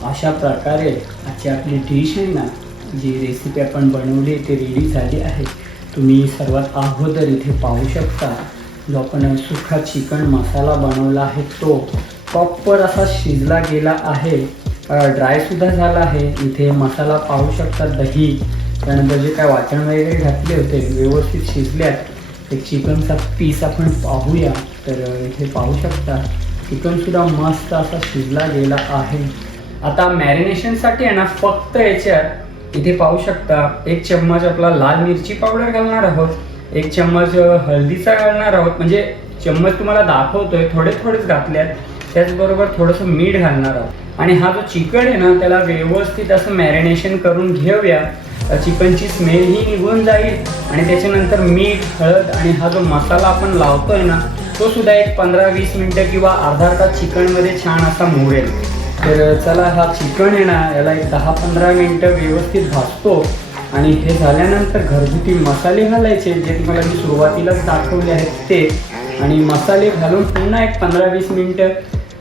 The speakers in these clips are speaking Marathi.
अशा प्रकारे आजची आपली डिश आहे ना, जी रेसिपी आपण बनवली ते रेडी झाली आहे। तुम्ही सर्वात अगोदर इथे पाहू शकता, जो आपण सुखा चिकन मसाला बनवला आहे तो प्रॉपर असा शिजला गेला आहे, ड्रायसुद्धा झाला आहे। इथे मसाला पाहू शकता, दही त्यानंतर जे काय वाटण वगैरे घातले होते व्यवस्थित शिजल्यात। एक चिकनचा पीस आपण पाहूया, तर इथे पाहू शकता चिकनसुद्धा मस्त असा शिजला गेला आहे। आता मॅरिनेशनसाठी आहे ना, फक्त याच्यात इथे पाहू शकता 1 चम्मच आपला लाल मिरची पावडर घालणार आहोत, 1 चम्मच हळदीचा घालणार आहोत, म्हणजे चम्मच तुम्हाला दाखवतोय थोडेच घातल्यात। त्याचबरोबर थोडंसं मीठ घालणार आहोत आणि हा जो चिकन आहे ना, त्याला व्यवस्थित असं मॅरिनेशन करून घेऊया। चिकनची स्मेल ही निघून जाईल आणि त्याच्यानंतर मीठ, हळद आणि हा जो मसाला आपण लावतोय ना, तो सुद्धा एक 15-20 मिनटं किंवा अर्धा तास चिकनमध्ये छान असा मुरेल। तर चला, हा चिकन आहे ना, याला एक 10-15 मिनटं व्यवस्थित भाजतो आणि हे झाल्यानंतर घरगुती मसाले घालायचे, जे तुम्हाला मी सुरुवातीलाच दाखवले आहेत ते, आणि मसाले घालून पुन्हा एक 15-20 मिनटं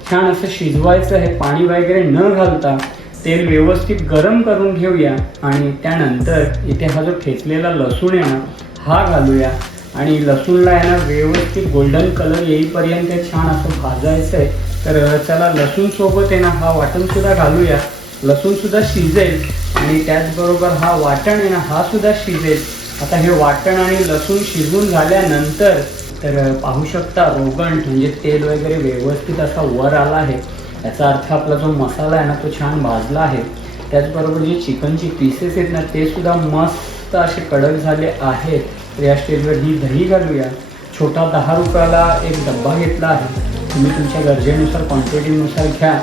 छान असं शिजवायचं आहे, पाणी वगैरे न घालता। तेल व्यवस्थित गरम करून घेऊया आणि त्यानंतर इथे हा जो ठेचलेला लसूण आहे ना, हा घालूया आणि लसूणला आहे ना व्यवस्थित गोल्डन कलर येईपर्यंत छान असं भाजायचं आहे। तर चला, लसूण सोबत आहे ना हा वाटणसुद्धा घालूया, लसूणसुद्धा शिजेल आणि त्याचबरोबर हा वाटण आहे ना, हा सुद्धा शिजेल। आता हे वाटण आणि लसूण शिजून झाल्यानंतर तर पाहू शकता रोगण म्हणजे तेल वगैरे व्यवस्थित असा वर आला आहे, याचा अर्थ आपला जो मसाला आहे ना, तो छान भाजला आहे। त्याचबरोबर जे चिकनची पीसेस आहेत ना, ते सुद्धा मस्त असे कडक झाले आहेत। तर या स्टेजवर ही दही घालूया, छोटा 10 रुपयाला एक डब्बा घेतला आहे, तुम्ही तुमच्या गरजेनुसार क्वांटिटीनुसार घ्या।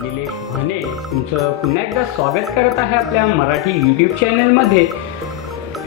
निलेश म्हणे तुमचं पुन्हा एकदा स्वागत करत आहे आपल्या मराठी यूट्यूब चॅनलमध्ये,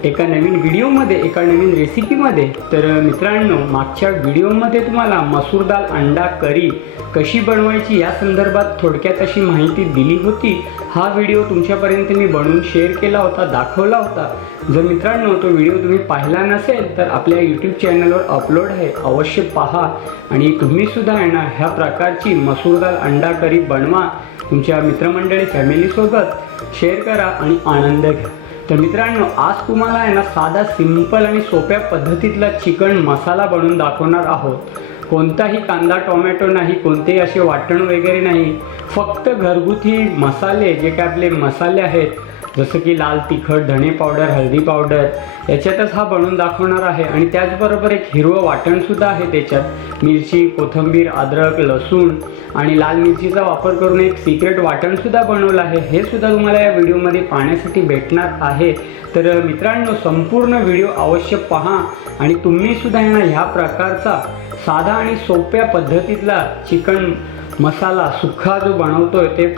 एका नवीन व्हिडिओमध्ये, एका नवीन रेसिपीमध्ये। तर मित्रांनो, मागच्या व्हिडिओमध्ये तुम्हाला मसूर दाल अंडा करी कशी बनवायची या संदर्भात थोडक्यात अशी माहिती दिली होती। हा व्हिडिओ तुमच्यापर्यंत मी बनवून शेअर केला होता, दाखवला होता। जर मित्रांनो तो व्हिडिओ तुम्ही पाहिला नसेल तर आपल्या यूट्यूब चॅनलवर अपलोड आहे, अवश्य पहा आणि तुम्हीसुद्धा आहे ना ह्या प्रकारची मसूर दाल अंडा करी बनवा, तुमच्या मित्रमंडळी फॅमिलीसोबत शेअर करा आणि आनंद घ्या। तर मित्रांनो, आज तुम्हाला आहे ना साधा सिंपल आणि सोप्या पद्धतीतला चिकन मसाला बनवून दाखवणार आहोत। कोणताही कांदा टोमॅटो नाही, कोणतेही असे वाटण वगैरे नाही, फक्त घरगुती मसाले, जे काय आपले मसाले आहेत जसं की लाल तिखट, धणे पावडर, हळदी पावडर, याच्यातच हा बनवून दाखवणार आहे। आणि त्याचबरोबर एक हिरवं वाटणसुद्धा आहे, त्याच्यात मिरची, कोथिंबीर, अद्रक, लसूण आणि लाल मिरचीचा वापर करून एक सिक्रेट वाटणसुद्धा बनवलं आहे, हे सुद्धा तुम्हाला या व्हिडिओमध्ये पाहण्यासाठी भेटणार आहे। तर मित्रांनो, संपूर्ण व्हिडिओ अवश्य पहा आणि तुम्हीसुद्धा ह्या प्रकारचा साधा आणि सोप्या पद्धतीतला चिकन मसाला सुक्का जो बनवतोय ते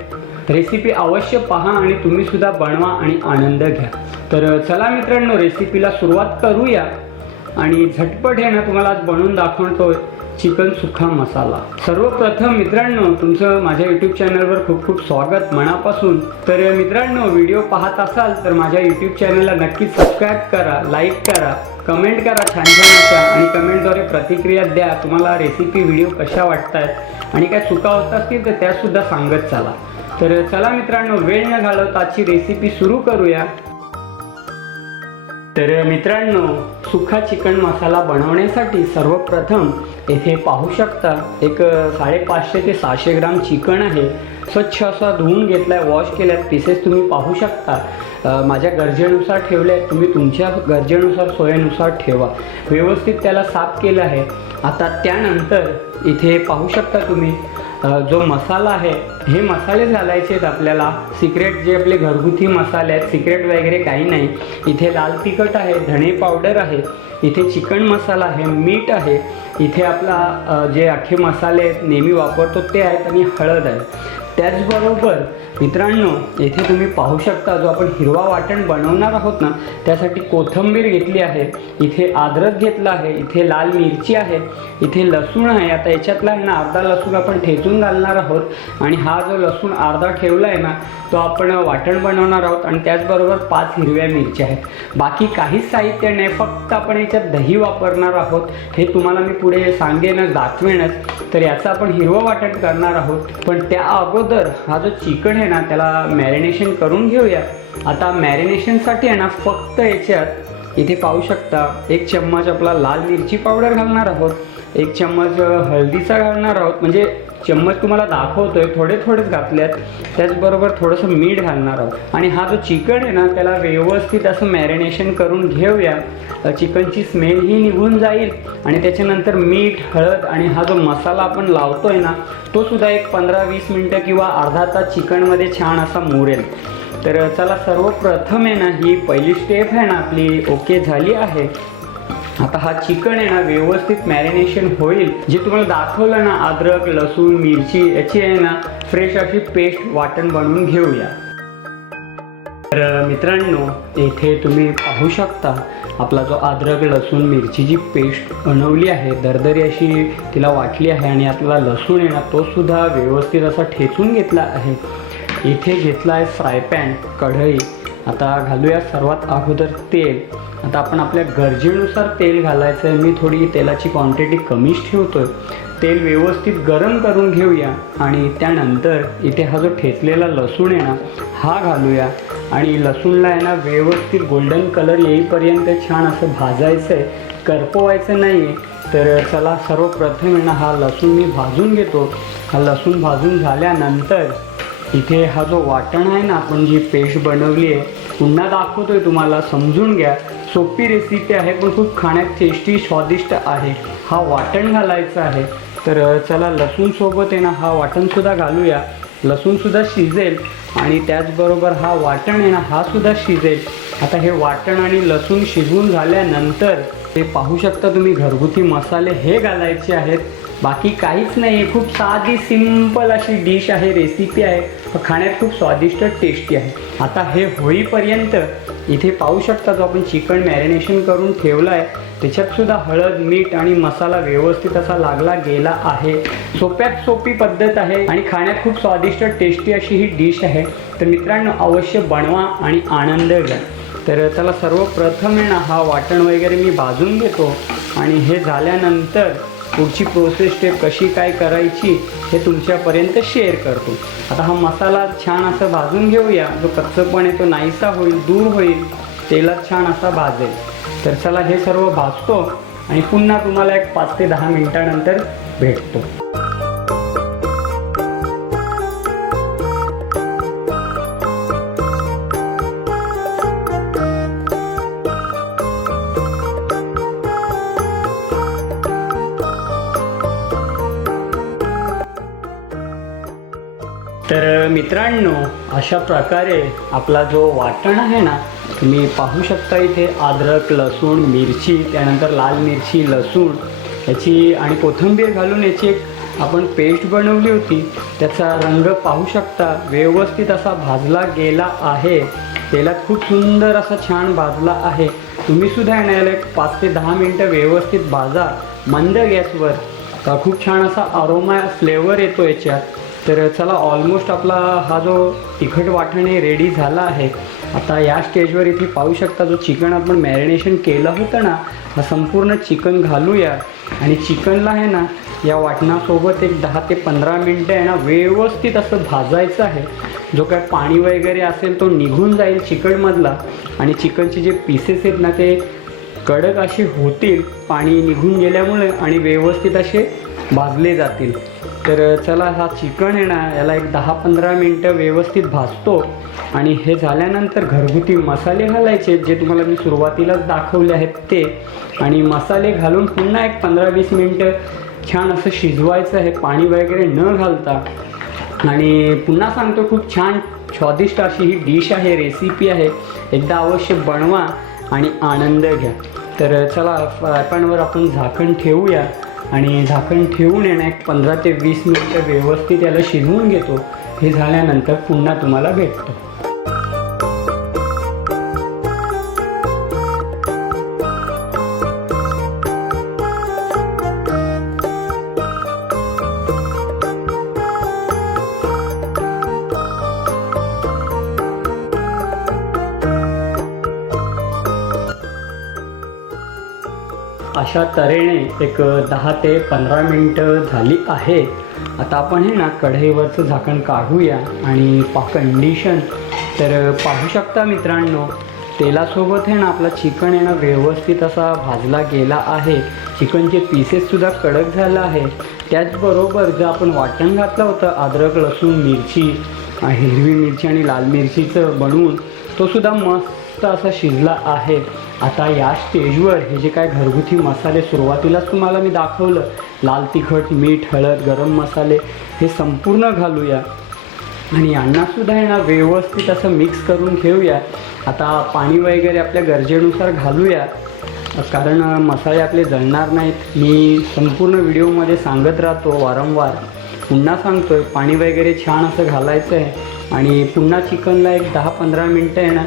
रेसिपी अवश्य पहा आणि तुम्हीसुद्धा बनवा आणि आनंद घ्या। तर चला मित्रांनो, रेसिपीला सुरुवात करूया आणि झटपट आहे ना तुम्हाला आज बनवून दाखवतोय चिकन सुक्का मसाला। सर्वप्रथम मित्रांनो, तुमचं माझ्या यूट्यूब चॅनलवर खूप खूप स्वागत मनापासून। तर मित्रांनो, व्हिडिओ पाहत असाल तर माझ्या यूट्यूब चॅनलला नक्कीच सबस्क्राईब करा, लाईक करा, कमेंट करा छान छान अशा, आणि कमेंटद्वारे प्रतिक्रिया द्या, तुम्हाला रेसिपी व्हिडिओ कशा वाटतात आणि काय चुका होत असतील तर त्यासुद्धा सांगत चला। तर चला मित्रांनो, वेळ न घालवता आजची रेसिपी सुरू करूया। तर मित्रांनो, सुक्का चिकन मसाला बनवण्यासाठी सर्वप्रथम येथे पाहू शकता एक 550 ते 600 ग्राम चिकन आहे, स्वच्छ असा धुवून घेतला आहे, वॉश केला आहे, पीसेस तुम्ही पाहू शकता। माझ्या गरजेनुसार ठेवले आहेत, तुम्ही तुमच्या गरजेनुसार सोयीनुसार ठेवा। व्यवस्थित त्याला साफ केलं आहे। आता त्यानंतर इथे पाहू शकता तुम्ही जो मसाला आहे, हे मसाले घालायचे आहेत आपल्याला, सिक्रेट जे आपले घरगुती मसाले आहेत, सिक्रेट वगैरे काही नाही। इथे लाल तिखट आहे, धणे पावडर आहे, इथे चिकन मसाला आहे, मीठ आहे, इथे आपला जे अख्खे मसाले नेहमी वापरतो ते आहेत आणि हळद आहे। त्याचबरोबर मित्रांनो, येथे तुम्ही पाहू शकता जो आपण हिरवा वाटण बनवणार आहोत ना, त्यासाठी कोथिंबीर घेतली आहे, इथे अद्रक घेतला आहे, इथे लाल मिरची आहे, इथे लसूण आहे. आता याच्यातला आहे ना अर्धा लसूण आपण ठेचून घालणार आहोत आणि हा जो लसूण अर्धा ठेवला आहे ना तो आपण वाटण बनवणार आहोत. आणि त्याचबरोबर 5 हिरव्या मिरच्या आहेत. बाकी काहीच साहित्य नाही, फक्त आपण याच्यात दही वापरणार आहोत. हे तुम्हाला मी पुढे सांगेनच, दाखवेनच. तर याचं आपण हिरवं वाटण करणार आहोत. पण त्या अगोदर हा जो चिकन आहे ना त्याला मॅरिनेशन करून घेऊया. आता मॅरिनेशनसाठी आहे ना फक्त याच्यात इथे पाहू शकता 1 चम्मच आपला लाल मिरची पावडर घालणार आहोत, 1 चम्मच हळदीचा घालणार आहोत. म्हणजे चम्मच तुम्हाला दाखवतोय, थोडेच घातल्यात. त्याचबरोबर थोडंसं मीठ घालणार आहोत. आणि हा जो चिकन आहे ना त्याला व्यवस्थित असं मॅरिनेशन करून घेऊया. चिकनची स्मेलही निघून जाईल आणि त्याच्यानंतर मीठ, हळद आणि हा जो मसाला आपण लावतोय ना तो सुद्धा एक 15-20 मिनटं किंवा अर्धा तास चिकनमध्ये छान असा मुरेल. तर चला, सर्वप्रथम आहे ना ही पहिली स्टेप आहे ना आपली ओके झाली आहे. आता हा चिकन आहे ना व्यवस्थित मॅरिनेशन होईल. जे तुम्हाला दाखवलं ना अद्रक, लसूण, मिरची याची आहे ना फ्रेश अशी पेस्ट वाटण बनवून घेऊया. तर मित्रांनो, येथे तुम्ही पाहू शकता आपला जो अद्रक, लसूण, मिरचीची पेस्ट बनवली आहे, दरदरी अशी तिला वाटली आहे. आणि आपला लसूण आहे ना तो सुद्धा व्यवस्थित असा ठेचून घेतला आहे. इथे घेतला आहे फ्राय पॅन, कढई. आता घालूया सर्वात अगोदर तेल. आता आपण आपल्या गरजेनुसार तेल घालायचं आहे. मी थोडी तेलाची क्वांटिटी कमीच ठेवतोय. तेल व्यवस्थित गरम करून घेऊया आणि त्यानंतर इथे हा जो ठेचलेला लसूण आहे ना हा घालूया. आणि लसूणला आहे ना व्यवस्थित गोल्डन कलर येईपर्यंत छान असं भाजायचं आहे, करपवायचं नाही आहे. तर चला, सर्वप्रथम आहे ना हा लसूण मी भाजून घेतो. हा लसूण भाजून झाल्यानंतर इथे हा जो वाटण आहे ना आपण जी पेस्ट बनवली आहे, पुन्हा दाखवतोय तुम्हाला, समजून घ्या. सोपी रेसिपी आहे पण खूप खाण्यात टेस्टी, स्वादिष्ट आहे. हा वाटण घालायचं आहे. तर चला, लसूणसोबत आहे ना हा वाटणसुद्धा घालूया. लसूणसुद्धा शिजेल आणि त्याचबरोबर हा वाटण आहे ना हा सुद्धा शिजेल. आता हे वाटण आणि लसूण शिजवून झाल्यानंतर ते पाहू शकता तुम्ही, घरगुती मसाले हे घालायचे आहेत. बाकी काहीच नाही आहे. खूप साधी सिंपल अशी डिश आहे, रेसिपी आहे. खाण्यात खूप स्वादिष्ट, टेस्टी आहे. आता हे होईपर्यंत इथे पाहू शकता जो आपण चिकन मॅरिनेशन करून ठेवलं आहे त्याच्यातसुद्धा हळद, मीठ आणि मसाला व्यवस्थित असा लागला गेला आहे. सोप्यात सोपी पद्धत आहे आणि खाण्यात खूप स्वादिष्ट, टेस्टी अशी ही डिश आहे. तर मित्रांनो, अवश्य बनवा आणि आनंद घ्या. तर चला, सर्वप्रथम आहे ना हा वाटण वगैरे मी भाजून घेतो आणि हे झाल्यानंतर पुढची प्रोसेस स्टेप कशी काय करायची हे तुमच्यापर्यंत शेअर करतो. आता हा मसाला छान असा भाजून घेऊया. जो कच्चपण आहे तो नाहीसा होईल, दूर होईल, तेलात छान असा भाजेल. तर चला, हे सर्व भाजतो आणि पुन्हा तुम्हाला एक 5 ते 10 मिनिटानंतर भेटतो. तर मित्रांनो, अशा प्रकारे आपला जो वाटण आहे ना तुम्ही पाहू शकता. इथे अद्रक, लसूण, मिरची, त्यानंतर लाल मिरची, लसूण याची आणि कोथिंबीर घालून याची एक आपण पेस्ट बनवली होती. त्याचा रंग पाहू शकता, व्यवस्थित असा भाजला गेला आहे. तेलात खूप सुंदर असा छान भाजला आहे. तुम्हीसुद्धा याला एक 5 ते 10 मिनटं व्यवस्थित भाजा मंद गॅसवर. खूप छान असा अरोमा, फ्लेवर येतो याच्यात. तर चला, ऑलमोस्ट आपला हा जो तिखट वाटण आहे रेडी झाला आहे. आता या स्टेजवर इथे पाहू शकता जो चिकन आपण मॅरिनेशन केलं होतं ना हा संपूर्ण चिकन घालूया. आणि चिकनला आहे ना या वाटणासोबत एक 10 ते 15 मिनटं आहे ना व्यवस्थित असं भाजायचं आहे. जो काय पाणी वगैरे असेल तो निघून जाईल चिकनमधला आणि चिकनचे जे पीसेस आहेत ना ते कडक असे होतील पाणी निघून गेल्यामुळे आणि व्यवस्थित असे भाजले जातील. तर चला, हा चिकन आहे ना याला एक 10-15 मिनटं व्यवस्थित भाजतो. आणि हे झाल्यानंतर घरगुती मसाले घालायचे जे तुम्हाला मी सुरुवातीलाच दाखवले आहेत ते. आणि मसाले घालून पुन्हा एक 15-20 मिनटं छान असं शिजवायचं आहे, पाणी वगैरे न घालता. आणि पुन्हा सांगतो, खूप छान स्वादिष्ट अशी ही डिश आहे, रेसिपी आहे. एकदा अवश्य बनवा आणि आनंद घ्या. तर चला, फ्रायपॅनवर आपण झाकण ठेवूया आणि झाकण ठेवून एक 15 ते 20 मिनटं व्यवस्थित याला शिजवून घेतो. हे झाल्यानंतर पुन्हा तुम्हाला भेटतो. अशा तऱ्हेने एक 10 ते 15 मिनटं झाली आहे. आता आपण हे ना कढईवरचं झाकण काढूया आणि कंडिशन तर पाहू शकता मित्रांनो, तेलासोबत आहे ना आपला चिकन आहे ना व्यवस्थित असा भाजला गेला आहे. चिकनचे पीसेससुद्धा कडक झालं आहे. त्याचबरोबर जे आपण वाटण घातलं होतं अद्रक लसूण मिरची, हिरवी मिरची आणि लाल मिरचीचं बनवून, तो सुद्धा मस्त असा शिजला आहे. आता या स्टेजवर हे जे काय घरगुती मसाले सुरुवातीलाच तुम्हाला मी दाखवलं, लाल तिखट, मीठ, हळद, गरम मसाले, हे संपूर्ण घालूया आणि यांनासुद्धा आहे ना व्यवस्थित असं मिक्स करून घेऊया. आता पाणी वगैरे आपल्या गरजेनुसार घालूया, कारण मसाले आपले जळणार नाहीत. मी संपूर्ण व्हिडिओमध्ये सांगत राहतो वारंवार, पुन्हा सांगतोय, पाणी वगैरे छान असं घालायचं आहे आणि पुन्हा चिकनला एक 10-15 मिनटं आहे ना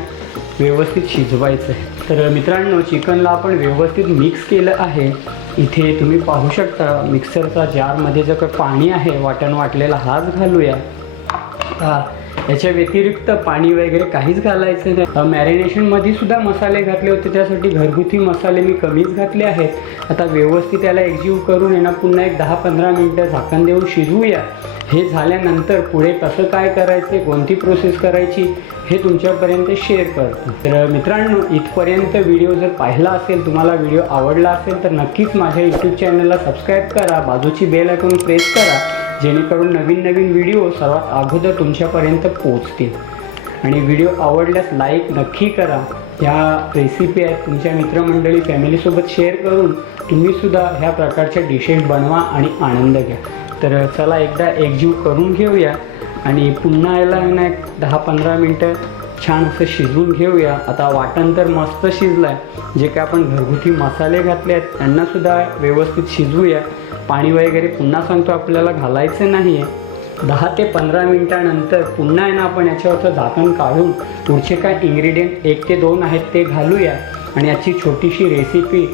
व्यवस्थित शिजवायचं आहे. तर मित्रांनो, चिकनला आपण व्यवस्थित मिक्स केलं आहे. इथे तुम्ही पाहू शकता मिक्सरचा जारमध्ये जो काही पाणी आहे वाटण वाटलेला हाच घालूया. आता याच्या व्यतिरिक्त पाणी वगैरे काहीच घालायचं नाही. मॅरिनेशनमध्ये सुद्धा मसाले घातले होते, त्यासाठी घरगुती मसाले मी कमीच घातले आहेत. आता व्यवस्थित याला एकजीव करून आहे ना पुन्हा एक 10-15 मिनटं झाकण देऊन शिजवूया. हे झाल्यानंतर पुढे कसं काय करायचे, कोणती प्रोसेस करायची हे तुमच्यापर्यंत शेअर करतो. तर मित्रांनो, इथपर्यंत व्हिडिओ जर पाहिला असेल, तुम्हाला व्हिडिओ आवडला असेल तर नक्कीच माझ्या यूट्यूब चॅनलला सबस्क्राईब करा, बाजूची बेल आयकॉन प्रेस करा, जेणेकरून नवीन नवीन व्हिडिओ सर्वात अगोदर तुमच्यापर्यंत पोहोचतील. आणि व्हिडिओ आवडल्यास लाईक नक्की करा. ह्या रेसिपी आहेत तुमच्या मित्रमंडळी फॅमिलीसोबत शेअर करून तुम्हीसुद्धा ह्या प्रकारच्या डिशेस बनवा आणि आनंद घ्या. तर चला एकदा एकजीव करून घेऊया आणि पुन्हा याला ना 10-15 मिनटं छान असं शिजवून घेऊया. आता वाटण तर मस्त शिजलं आहे. जे काय आपण घरगुती मसाले घातले आहेत त्यांनासुद्धा व्यवस्थित शिजवूया. पाणी वगैरे पुन्हा सांगतो आपल्याला घालायचं नाही आहे. 10 ते 15 मिनटानंतर पुन्हा आहे ना आपण याच्यावरचं झाकण काढून पुढचे काय इन्ग्रेडियंट 1 ते 2 आहेत ते घालूया आणि याची छोटीशी रेसिपी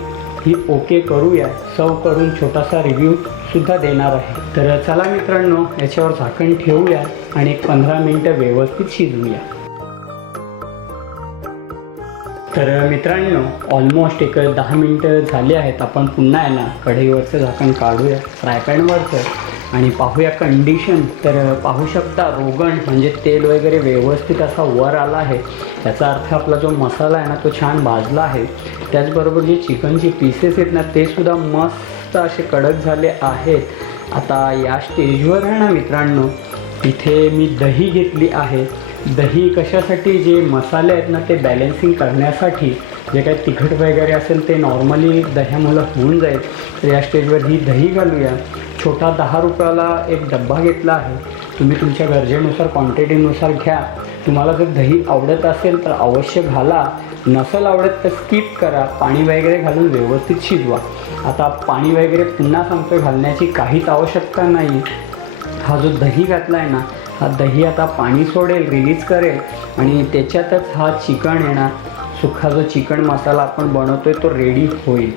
ही ओके करूया. सर्व करून छोटासा रिव्ह्यूसुद्धा देणार आहे. तर चला मित्रांनो, याच्यावर झाकण ठेवूया आणि एक 15 मिनटं व्यवस्थित शिजवूया. तर मित्रांनो, ऑलमोस्ट एक 10 मिनटं झाली आहेत. आपण पुन्हा आहे ना कढईवरचं झाकण काढूया फ्रायपॅनवरचं आणि पाहूया कंडिशन. तर पाहू शकता रोगण म्हणजे तेल वगैरे व्यवस्थित असा वर आला आहे. याचा अर्थ आपला जो मसाला आहे ना तो छान भाजला आहे. त्याचबरोबर जे चिकनचे पीसेस आहेत ना ते सुद्धा मस्त असे कडक झाले आहेत. आता या स्टेजवर आहे ना मित्रांनो, इथे मी दही घेतली आहे. दही कशासाठी, जे मसाले आहेत ना ते बॅलन्सिंग करण्यासाठी, जे काही तिखट वगैरे असेल ते नॉर्मली दह्यामुळं होऊन जाईल. तर या स्टेजवर ही दही घालूया. छोटा 10 रुपयाला एक डब्बा घेतला आहे. तुम्ही तुमच्या गरजेनुसार क्वांटिटीनुसार घ्या. तुम्हाला जर दही आवडत असेल तर अवश्य घाला, नसेल आवडत तर स्किप करा. पाणी वगैरे घालून व्यवस्थित शिजवा. आता पाणी वगैरे पुन्हा सांगतो घालण्याची काहीच आवश्यकता नाही. हा जो दही घातला आहे ना, हा दही आता पाणी सोडेल, रिलीज करेल आणि त्याच्यातच हा चिकन आहे ना, सुक्का जो चिकन मसाला आपण बनवतो आहे तो रेडी होईल.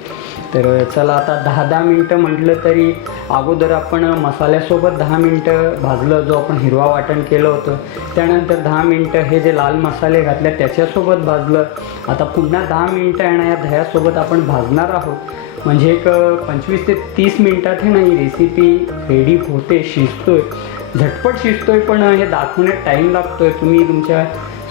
तर चला आता 10-10 मिनटं म्हटलं तरी अगोदर आपण मसाल्यासोबत 10 मिनटं भाजलं, जो आपण हिरवा वाटण केलं होतं. त्यानंतर 10 मिनटं हे जे लाल मसाले घातले त्याच्यासोबत भाजलं. आता पुन्हा 10 मिनटं आहे या दह्यासोबत आपण भाजणार आहोत. म्हणजे एक 25 ते 30 मिनटात हे ना ही रेसिपी रेडी होते, शिजतोय, झटपट शिजतोय. पण हे दाखवण्यात टाईम लागतोय. तुम्ही तुमच्या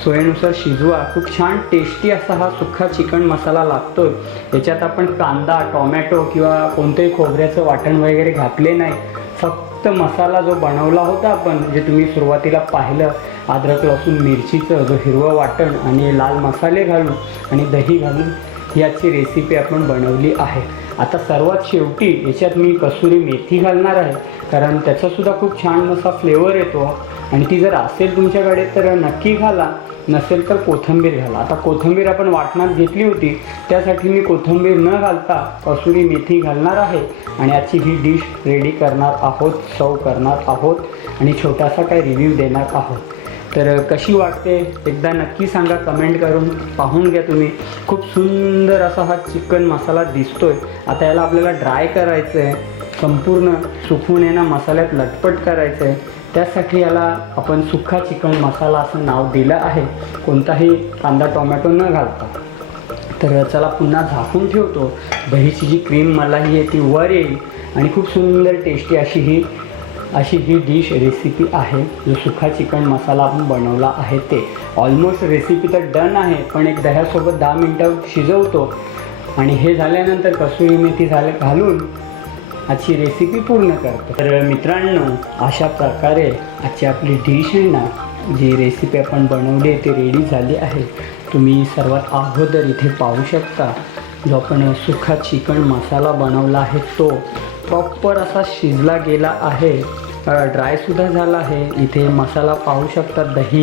सोयीनुसार शिजवा. खूप छान टेस्टी असा हा सुक्का चिकन मसाला लागतोय. याच्यात आपण कांदा, टोमॅटो किंवा कोणतंही खोबऱ्याचं वाटण वगैरे घातले नाही. फक्त मसाला जो बनवला होता आपण, जे तुम्ही सुरुवातीला पाहिलं, अद्रक लसूण मिरचीचं जो हिरवं वाटण आणि लाल मसाले घालून आणि दही घालून याची रेसिपी आपण बनवली आहे. आता सर्वात शेवटी याच्यात मी कसुरी मेथी घालणार आहे, कारण त्याचासुद्धा खूप छान असा फ्लेवर येतो. आणि ती जर असेल तुमच्याकडे तर नक्की घाला, नसेल तर कोथिंबीर घाला. आता कोथिंबीर आपण वाटणात घेतली होती, त्यासाठी मी कोथिंबीर न घालता कसुरी मेथी घालणार आहे आणि याची ही डिश रेडी करणार आहोत, सर्व करणार आहोत. आणि छोटासा काय रिव्ह्यू देणार आहोत. तर कशी वाटते एकदा नक्की सांगा कमेंट करून. पाहून घ्या तुम्ही, खूप सुंदर असा हा चिकन मसाला दिसतोय. आता याला आपल्याला ड्राय करायचं आहे, संपूर्ण सुकवून आहे ना मसाल्यात लटपट करायचं आहे. त्यासाठी याला आपण सुक्का चिकन मसाला असं नाव दिलं आहे, कोणताही कांदा टोमॅटो न घालता. तर चला पुन्हा झाकून ठेवतो. दहीची जी क्रीम मलाई आहे ती वर येईल आणि खूप सुंदर टेस्टी अशी ही डिश रेसिपी आहे. जो सुक्का चिकन मसाला आपण बनवला आहे ते ऑलमोस्ट रेसिपी तर डन आहे, पण एक दह्यासोबत 10 मिनटं शिजवतो आणि हे झाल्यानंतर कसुरी मेथी घालून आजची रेसिपी पूर्ण करतो. तर मित्रांनो, अशा प्रकारे आजची आपली डिश आहे ना, जी रेसिपी आपण बनवली आहे ती रेडी झाली आहे. तुम्ही सर्वात अगोदर इथे पाहू शकता जो आपण सुक्का चिकन मसाला बनवला आहे तो प्रॉपर असा शिजला गेला आहे, ड्रायसुद्धा झाला आहे. इथे मसाला पाहू शकता, दही,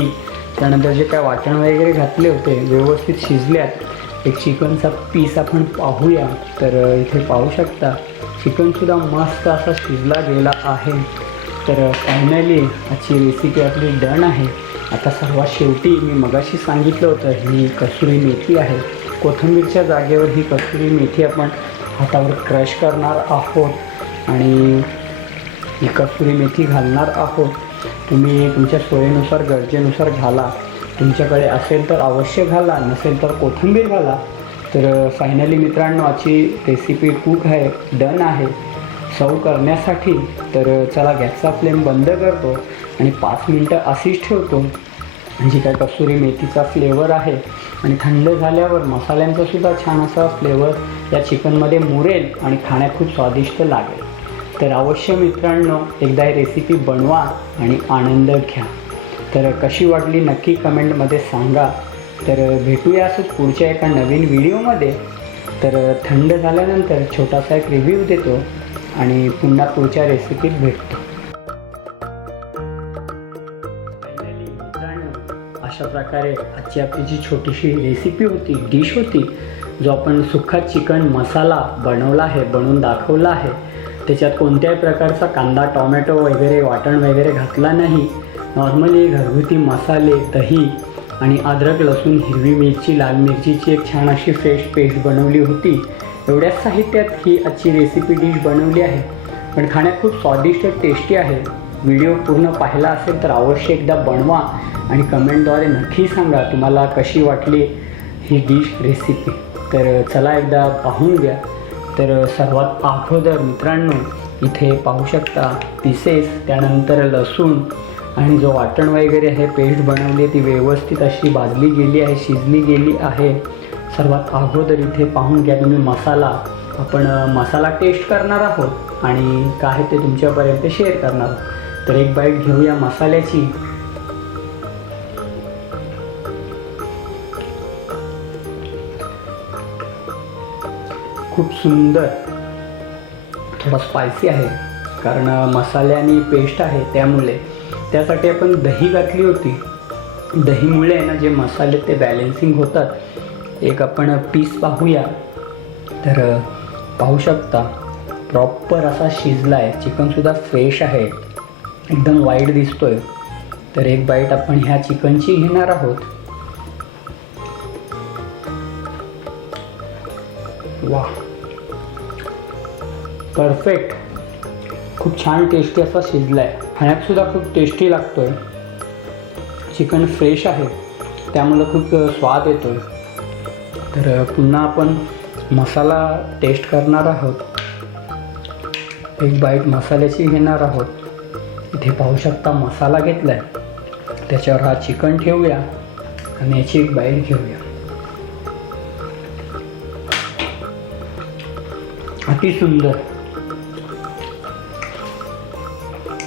त्यानंतर जे काय वाटण वगैरे घातले होते व्यवस्थित शिजल्यात. एक चिकनचा पीस आपण पाहूया. तर इथे पाहू शकता चिकनसुद्धा मस्त असा शिजला गेला आहे. तर फायनली आजची रेसिपी आपली डन आहे. आता सर्वात शेवटी मी मगाशी सांगितलं होतं ही कसुरी मेथी आहे. कोथिंबीरच्या जागेवर ही कसुरी मेथी आपण हातावर क्रश करणार आहोत आणि ही कसुरी मेथी घालणार आहोत. तुम्ही तुमच्या सोयीनुसार गरजेनुसार घाला. तुमच्याकडे असेल तर अवश्य घाला, नसेल तर कोथिंबीर घाला. तर फायनली मित्रांनो, आजची रेसिपी कुक आहे, डन आहे सर्व करण्यासाठी. तर चला गॅसचा फ्लेम बंद करतो आणि 5 मिनटं अशीच ठेवतो. जी काय कसुरी मेथीचा फ्लेवर आहे आणि थंड झाल्यावर मसाल्यांचासुद्धा छान असा फ्लेवर या चिकनमध्ये मुरेल आणि खाण्यात खूप स्वादिष्ट लागेल. तर अवश्य मित्रांनो एकदा ही रेसिपी बनवा आणि आनंद घ्या. तर कशी वाटली नक्की कमेंटमध्ये सांगा. तर भेटूया असंच पुढच्या एका नवीन व्हिडिओमध्ये. तर थंड झाल्यानंतर छोटासा एक रिव्ह्यू देतो आणि पुन्हा पुढच्या रेसिपीत भेटतो. फायनली मित्रांनो, अशा प्रकारे आजची आपली जी छोटीशी रेसिपी होती, डिश होती, जो आपण सुक्का चिकन मसाला बनवला आहे, बनवून दाखवला आहे. त्याच्यात कोणत्याही प्रकारचा कांदा टोमॅटो वगैरे वाटण वगैरे घातला नाही. नॉर्मली घरगुती मसाले, दही आणि अद्रक, लसूण, हिरवी मिरची, लाल मिरचीची एक छान अशी फ्रेश पेस्ट बनवली होती. एवढ्याच साहित्यात ही आजची रेसिपी डिश बनवली आहे, पण खाण्यात खूप स्वादिष्ट टेस्टी आहे. व्हिडिओ पूर्ण पाहिला असेल तर अवश्य एकदा बनवा आणि कमेंटद्वारे नक्की सांगा तुम्हाला कशी वाटली ही डिश रेसिपी. तर चला एकदा पाहून घ्या. तर सर्वात अगोदर मित्रांनो इथे पाहू शकता पीसेस, त्यानंतर लसूण आणि जो वाटण वगैरे आहे पेस्ट बनवली आहे ती व्यवस्थित अशी भाजली गेली आहे, शिजली गेली आहे. सर्वात अगोदर इथे पाहून घ्या तुम्ही मसाला. आपण मसाला टेस्ट करणार आहोत आणि काय ते तुमच्यापर्यंत शेअर करणार आहोत. तर एक बाईट घेऊया मसाल्याची. खूप सुंदर, थोडा स्पायसी आहे कारण मसाले आणि पेस्ट आहे त्यामुळे. त्यासाठी आपण दही घातली होती. दहीमुळे आहे ना जे मसाले ते बॅलेन्सिंग होतात. एक आपण पीस पाहूया. तर पाहू शकता प्रॉपर असा शिजला आहे. चिकनसुद्धा फ्रेश आहे, एकदम वाईट दिसतोय. तर एक बाईट आपण ह्या चिकनची घेणार आहोत. वा, परफेक्ट, खूप छान टेस्टी असा शिजला आहे. खाण्यातसुद्धा खूप टेस्टी लागतो आहे. चिकन फ्रेश आहे त्यामुळं खूप स्वाद येतो आहे. तर पुन्हा आपण मसाला टेस्ट करणार आहोत. एक बाईट मसाल्याची घेणार आहोत. इथे पाहू शकता मसाला घेतला आहे, त्याच्यावर हा चिकन ठेवूया आणि याची एक बाईट घेऊया. अति सुंदर.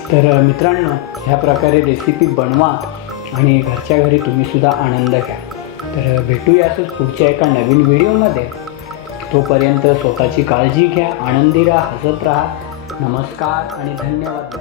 तर मित्रांनो ह्या प्रकारे रेसिपी बनवा आणि घरच्या घरी तुम्हीसुद्धा आनंद घ्या. तर भेटूया असंच पुढच्या एका नवीन व्हिडिओमध्ये. तोपर्यंत स्वतःची काळजी घ्या, आनंदी राहा, हसत राहा. नमस्कार आणि धन्यवाद.